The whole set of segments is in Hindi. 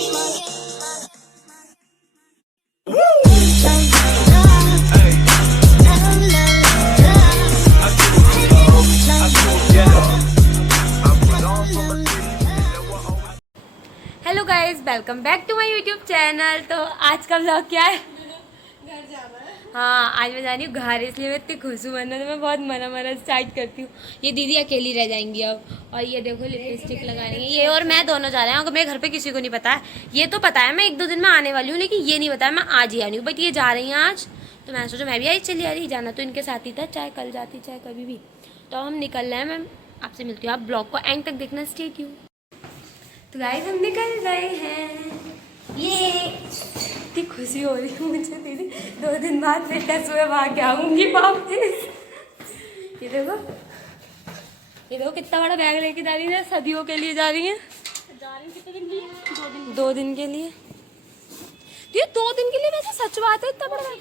Hello guys, welcome back to my YouTube channel. तो आज का व्लॉग क्या है? घर जाना है। हाँ, आज मैं जा रही हूँ घर, इसलिए मैं इतनी खुश हूँ। वरना तो मैं बहुत मना मना स्टार्ट करती हूँ। ये दीदी अकेली रह जाएंगी अब। और ये देखो लिपस्टिक लगा रही है। ये और मैं दोनों जा रहे हैं। अगर मेरे घर पे किसी को नहीं पता है। ये तो पता है मैं 1-2 दिन में आने वाली हूँ, लेकिन ये नहीं पता है मैं आज ही आ रही हूँ। बट ये जा रही हैं आज, तो मैं सोचा मैं भी आज चली आ रही। जाना तो इनके साथ ही था, चाहे कल जाती चाहे कभी भी। तो हम निकल रहे हैं। मैं आपसे मिलती हूँ। आप ब्लॉग को एंड तक देखना, स्टे ट्यून्ड। तो गाइस हम निकल रहे हैं। ये इतनी खुशी हो रही है मुझे दीदी, 2 दिन बाद फिर टेस्ट हुए वहाँ के आऊँगी वापस। ये देखो कितना बड़ा बैग लेके जा रही है। सदियों के लिए जा रही है। कितने दिन के लिए? 2 दिन के लिए। ये 2 दिन के लिए वैसे सच बात है, इतना बड़ा बैग।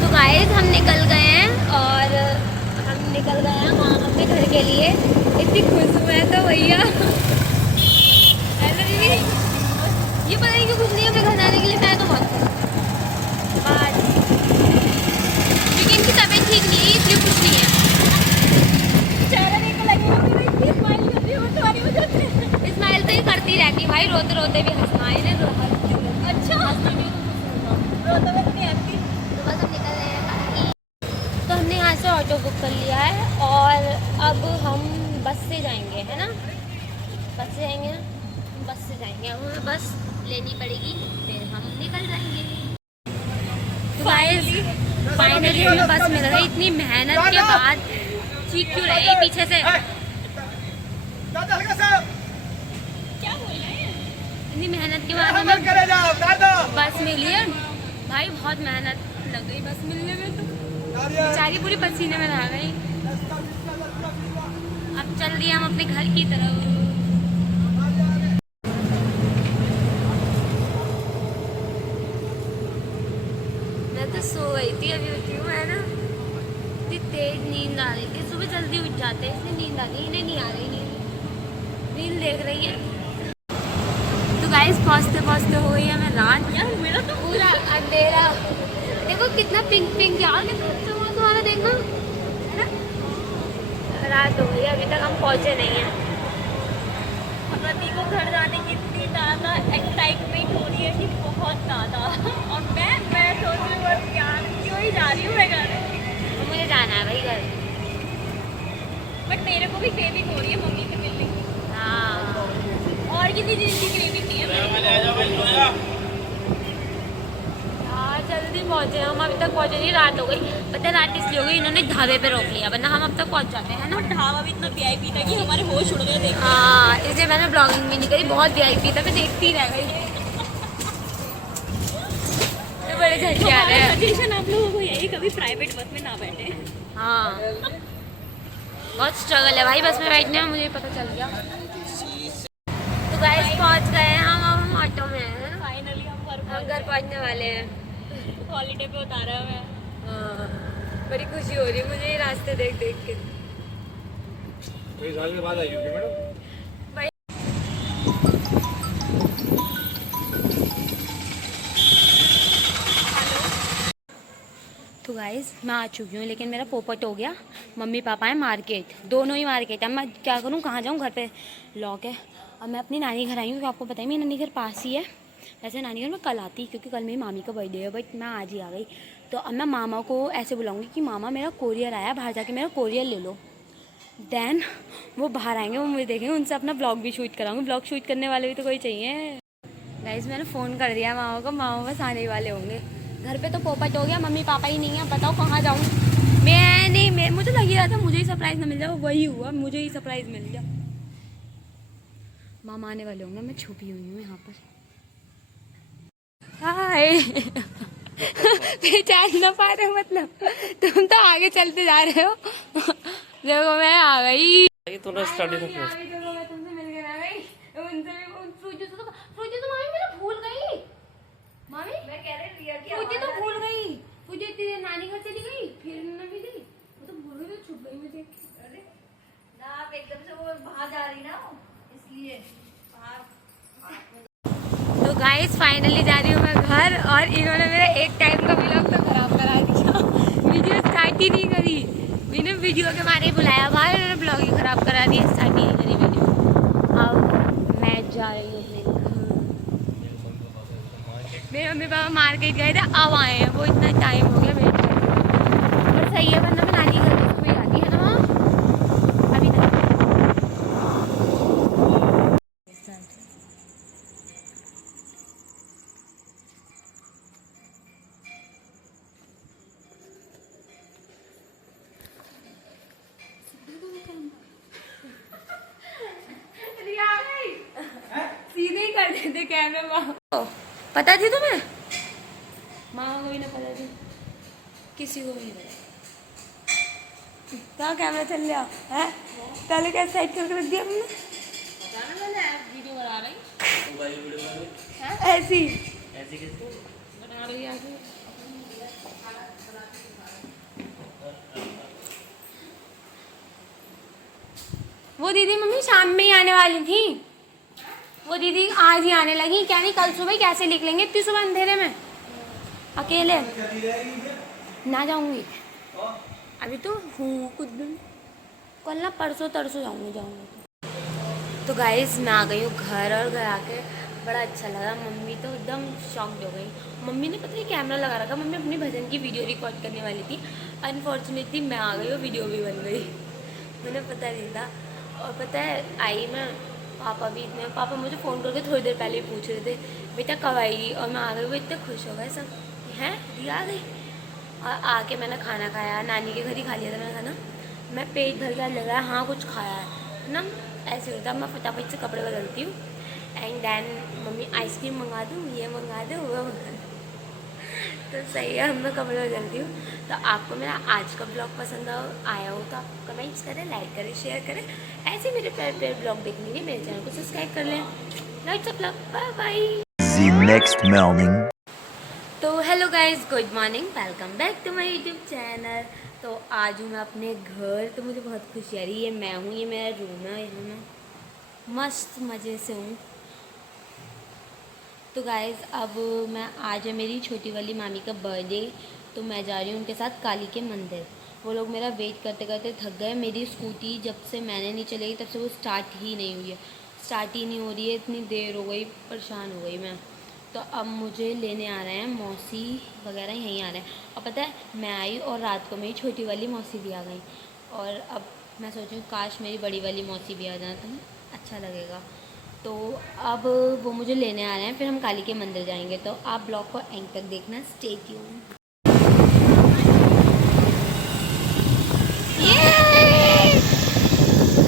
तो गाइस हम निकल गए हैं और हम निकल गए हैं वहाँ अपने घर के लिए। इतनी खुश हूँ मैं तो भैया। हेलो दीदी। ये पता नहीं क्यों कुछ नहीं है अपने घर जाने के लिए। मैं तो बहुत आज क्योंकि इनकी तबीयत ठीक नहीं है, इसलिए कुछ नहीं है। चेहरा देखो लगेगा इतनी स्माइल करती है वो तुम्हारी वजह से। स्माइल तो ये करती रहती है भाई, रोते रोते भी हंसना है ना। अच्छा रोते वक्त नहीं हंसती। तो बस हम निकल रहे हैं। तो हमने यहाँ से ऑटो बुक कर लिया है और अब हम बस से जाएंगे, है ना? बस से जाएंगे ना, बस से जाएंगे। अब हमें बस लेनी पड़ेगी, फिर हम निकल जाएंगे। तो फाइनली हमें बस मिल गई। इतनी मेहनत के बाद। चीख क्यों रहे पीछे से? क्या बोल रहे हैं? इतनी मेहनत के बाद हमें बस मिली है भाई। बहुत मेहनत लग गई बस मिलने में। तो बेचारी पूरी पसीने में रह गई। अब चल दिए हम अपने घर की तरफ। मैं तो सो गई थी, अभी उठी हूँ, है ना? इतनी तेज नींद आ रही थी। सुबह जल्दी उठ जाते हैं इसलिए नींद आ गई। इन्हें नहीं आ रही नींद। रील देख रही है। तो गाइस पहुँचते पहुँचते हो गई है मैं रात। यार मेरा तो पूरा अंधेरा। देखो कितना पिंक पिंक यार, कितना अच्छा हुआ तुम्हारा देखना, है ना? रात हो गई, अभी तक हम पहुँचे नहीं हैं। प्रति को घर जाने की इतनी ज़्यादा एक्साइटमेंट हो रही है कि बहुत ज़्यादा। और मैं सोच रही हूँ बस यार क्यों ही जा रही हूँ मैं घर। मुझे जाना है भाई घर। बट मेरे को भी क्रेविंग हो रही है मम्मी से मिलने की। हाँ, और किसी चीज़ की क्रेविंग नहीं है। जल्दी पहुंचे हम, अभी तक पहुंचे नहीं। रात हो गई। पता है रात इसलिए हो गई, इन्होंने ढाबे पे रोक लिया, वरना हम अब तक पहुंच जाते हैं ना। ढाबा भी इतना वीआईपी था कि हमारे होश उड़ गए। हाँ, इसलिए मैंने ब्लॉगिंग भी नहीं करी। बहुत वीआईपी था, मैं देखती रह गई। तो बड़े झटके आ रहे हैं। सजेशन आप लोगों को यही, कभी प्राइवेट बस में ना बैठे। हाँ, बहुत स्ट्रगल है भाई बस में बैठने में, मुझे पता चल गया। तो गाइस पहुंच गए हैं हम। अब हम ऑटो में हैं। फाइनली हम घर पहुंचने वाले हैं। हॉलीडे पे उतारा है मैं। हाँ, बड़ी खुशी हो रही है मुझे ये रास्ते देख देख के। साल के बाद आई होगी मैडम भाई। तो गाइस मैं आ चुकी हूँ, लेकिन मेरा पोपट हो गया। मम्मी पापा है मार्केट, दोनों ही मार्केट। अब मैं क्या करूँ, कहाँ जाऊँ? घर पे लॉक है। अब मैं अपनी नानी घर आई हूँ, आपको पता है मेरी नानी घर पास ही है। वैसे नानी घर में कल आती, क्योंकि कल मेरी मामी का बर्थडे है, बट मैं आज ही आ गई। तो अब मैं मामा को ऐसे बुलाऊंगी कि मामा मेरा कोरियर आया, बाहर जाके मेरा कोरियर ले लो। देन वो बाहर आएंगे, वो मुझे देखेंगे, उनसे अपना ब्लॉग भी शूट कराऊंगी। ब्लॉग शूट करने वाले भी तो कोई चाहिए। गाइस मैंने फ़ोन कर दिया मामा को, मामा बस आने वाले होंगे। घर पे तो पोपट हो गया, मम्मी पापा ही नहीं है। बताओ कहाँ जाऊँ मैं मुझे लग ही रहा था मुझे ही सरप्राइज़ ना मिल जाए। वही हुआ, मुझे ही सरप्राइज़ मिल गया। मामा आने वाले होंगे, मैं छुपी हुई हूँ यहाँ पर। हाय पहचान ना पा रहे हो मतलब? तुम तो आगे चलते जा रहे हो। देखो मैं आ गई। थोड़ा स्टडी मैं तुमसे मिल के आ गई। उनसे फ्रूटी तो मामी मेरा भूल गई। मामी मैं कह रही रिया की फ्रूटी तो भूल गई। फ्रूटी तेरे नानी घर चली गई, फिर न मिली। वो तो भूल गई, तो छुप गई मुझे। एकदम से वो बाहर जा रही ना इसलिए तो गाइस फाइनली जा रही हूँ मैं घर, और इन्होंने मेरा एक टाइम का व्लॉग तो खराब करा दिया। वीडियो स्टार्ट ही नहीं करी, मैंने वीडियो के मारे बुलाया बाहर, इन्होंने ब्लॉग ही खराब करा दिया, स्टार्ट ही नहीं करी वीडियो। अब मैं जा रही हूँ अपने घर। मेरे मम्मी पापा मार्केट गए थे, अब आए हैं, वो इतना टाइम हो गया वेट करते। पर सही है, वरना मैं नानी घर पे सुबह आती है ना अभी तक। सीधे ही कर देते कैमरा। पता थी तुम्हें? माँ को भी ना पता थी, किसी को भी नहीं पता। क्या कैमरा चल लिया है? पहले कैसे साइड करके रख दिया हमने? वीडियो बना रही ऐसी बना रही है। वो दीदी मम्मी शाम में ही आने वाली थी, वो दीदी आज ही आने लगी। क्या नहीं, कल सुबह कैसे निकलेंगे इतनी सुबह अंधेरे में अकेले? ना जाऊंगी अभी तो हूँ कुछ दिन, कल ना परसों तरसों जाऊंगी। तो गाइस मैं आ गई हूँ घर, और घर आके बड़ा अच्छा लगा। मम्मी तो एकदम शॉक्ड हो गई। मम्मी ने पता है कैमरा लगा रखा, मम्मी अपनी भजन की वीडियो रिकॉर्ड करने वाली थी। अनफॉर्चुनेटली मैं आ गई और वीडियो भी बन गई, मुझे पता नहीं था। और पता है आई मैं, पापा भी इतने, पापा मुझे फ़ोन करके थोड़ी देर पहले पूछ रहे थे बेटा कब आएगी, और मैं आ गई। वो इतने खुश हो गए सब, हैं दिया आ गई। और आके मैंने खाना खाया, नानी के घर ही खा लिया था मैंने खाना। मैं पेट भर के लग रहा है, हाँ कुछ खाया है ना, ऐसे होता है। मैं फटाफट से कपड़े बदलती हूँ, एंड देन मम्मी आइसक्रीम मंगा दूँ, ये मंगा दो, वो मंगा दो, तो सही है, मैं कपड़े बदलती हूँ। तो आपको मेरा आज का ब्लॉग पसंद आया हो तो आप कमेंट्स करें, लाइक करें, शेयर करें। ऐसे मेरे प्यारे प्यारे ब्लॉग देखने के लिए मेरे चैनल को सब्सक्राइब कर लें। Like blog, bye bye. The next morning. तो hello guys, good morning, welcome back to my YouTube channel. तो आज हूँ मैं अपने घर, तो मुझे बहुत खुशी आ रही है। ये मैं हूँ, ये मेरा रूम है, यहाँ मैं मस्त मज़े से हूँ। तो गाइज़ अब मैं, आज है मेरी छोटी वाली मामी का बर्थडे, तो मैं जा रही हूँ उनके साथ काली के मंदिर। वो लोग मेरा वेट करते करते थक गए। मेरी स्कूटी जब से मैंने नहीं चलाई तब से वो स्टार्ट ही नहीं हुई है, स्टार्ट ही नहीं हो रही है, इतनी देर हो गई, परेशान हो गई मैं। तो अब मुझे लेने आ रहे हैं, मौसी वगैरह यहीं आ रहे हैं। और पता है मैं आई और रात को मेरी छोटी वाली मौसी भी आ गई, और अब मैं सोच रही हूँ काश मेरी बड़ी वाली मौसी भी आ जाए तो अच्छा लगेगा। तो अब वो मुझे लेने आ रहे हैं, फिर हम काली के मंदिर जाएंगे। तो आप ब्लॉग को एंड तक देखना, स्टे ट्यून।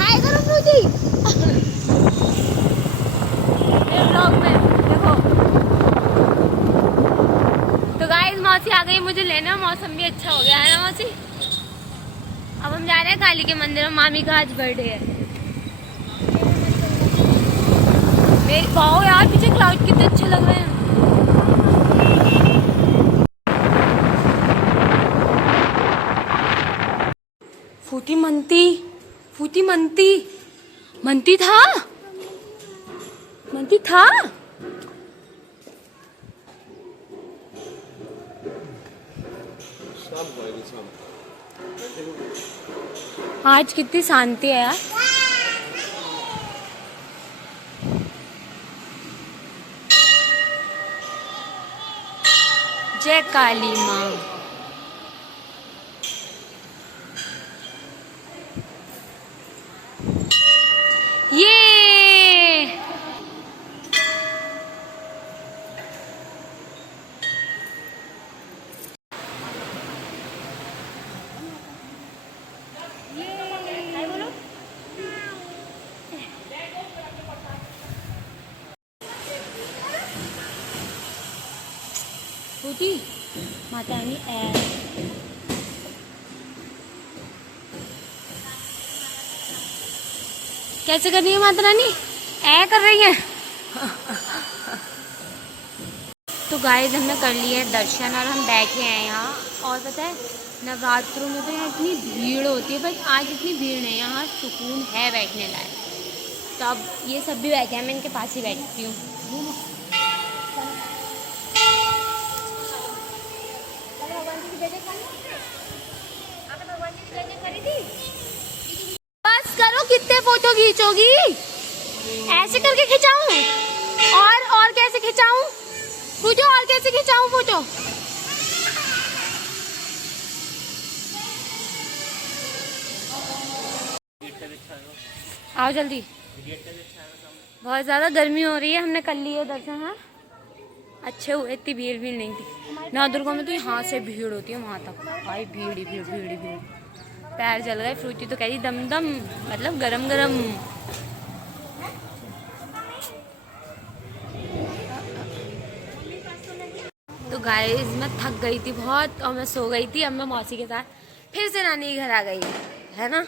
हाय करो प्रूति मेरे ब्लॉग में देखो। तो गाइस मौसी आ गई मुझे लेना, मौसम भी अच्छा हो गया है ना मौसी। अब हम जा रहे हैं काली के मंदिर, और मामी का आज बर्थडे है। वाओ यार, पीछे क्लाउड कितने अच्छे लग रहे हैं। फूटी मनती, फूटी मनती, मनती था, मनती था। आज कितनी शांति है यार। जय काली माँ। ये फूटी माता रानी कैसे कर रही है माता रानी? कर रही है। तो गाइस हमने कर लिए दर्शन और हम बैठे हैं यहाँ, और पता है नवरात्रों में तो यहाँ इतनी भीड़ होती है, बट आज इतनी भीड़ नहीं, यहाँ सुकून है बैठने लायक। तो अब ये सब भी बैठे हैं, मैं इनके पास ही बैठती हूँ। बस करो, कितने फोटो खींचोगी? ऐसे करके खिंचाऊं और कैसे खिंचाऊं? पूछो और कैसे खिंचाऊं फोटो? आओ जल्दी, बहुत ज़्यादा गर्मी हो रही है। हमने कर लिए दर्शन, हाँ अच्छे हुए, इतनी भीड़ भी नहीं थी। नौ दुर्गा में तो यहाँ से भीड़ होती है वहाँ तक, भाई भीड़ ही भीड़, भीड़ ही भीड़। पैर जल गए। फ्रूटी तो कह रही दम दम, मतलब गरम गरम। तो गाइस मैं थक गई थी बहुत और मैं सो गई थी। अब मैं मौसी के साथ फिर से नानी के घर आ गई, है ना।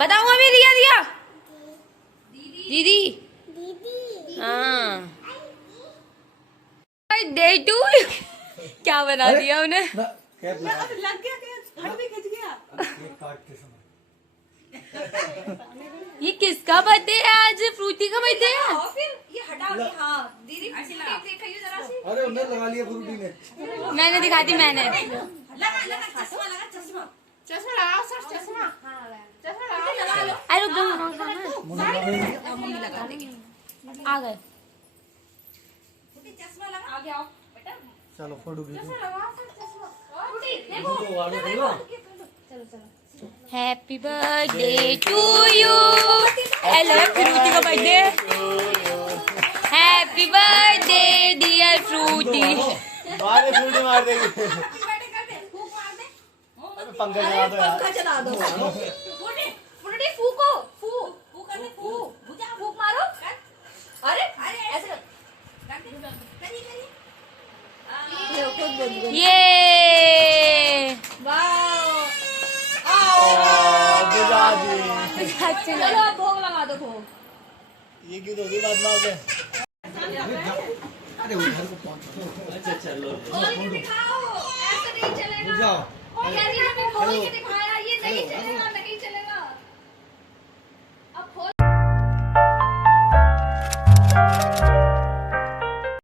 बताओ अभी, रिया रिया दीदी हाँ डे टू क्या बना दिया उन्हें। ये किसका बर्थडे है आज? फ्रूटी का बर्थडे है। फिर ये हटाओ। हाँ दीदी दिखाइए जरा सी। अरे उन्हें लगा लिया फ्रूटी ने। मैंने दिखा दी, मैंने। लगा चश्मा लगा, चश्मा लगाओ सर, चश्मा लगा लो। अरे रुक जाओ, मम्मी लगा देंगे। आ गए। चश्मा लगा, आगे आओ बेटा। चलो फोटो खींचो। लगाओ सर चश्मा। Happy birthday to you. Hello Frooti का birthday. Happy birthday dear Frooti. मार देगी। पंखा चला दो यार। पंखा चला दो। फुटी फूको, फूक कर दे, फूक मारो। अरे ऐसे कर। करिए। ये बुझा दी। चलो अब भोग लगा दो, भोग। ये क्यों दोगी बात ना होगे? अरे उधर को पहुंचो। अच्छा चलो। खोल के दिखाओ, ऐसे नहीं चलेगा। जाओ। कह रही है मैं खोल के दिखाया, ये नहीं चलेगा, नहीं चलेगा। अब खोल।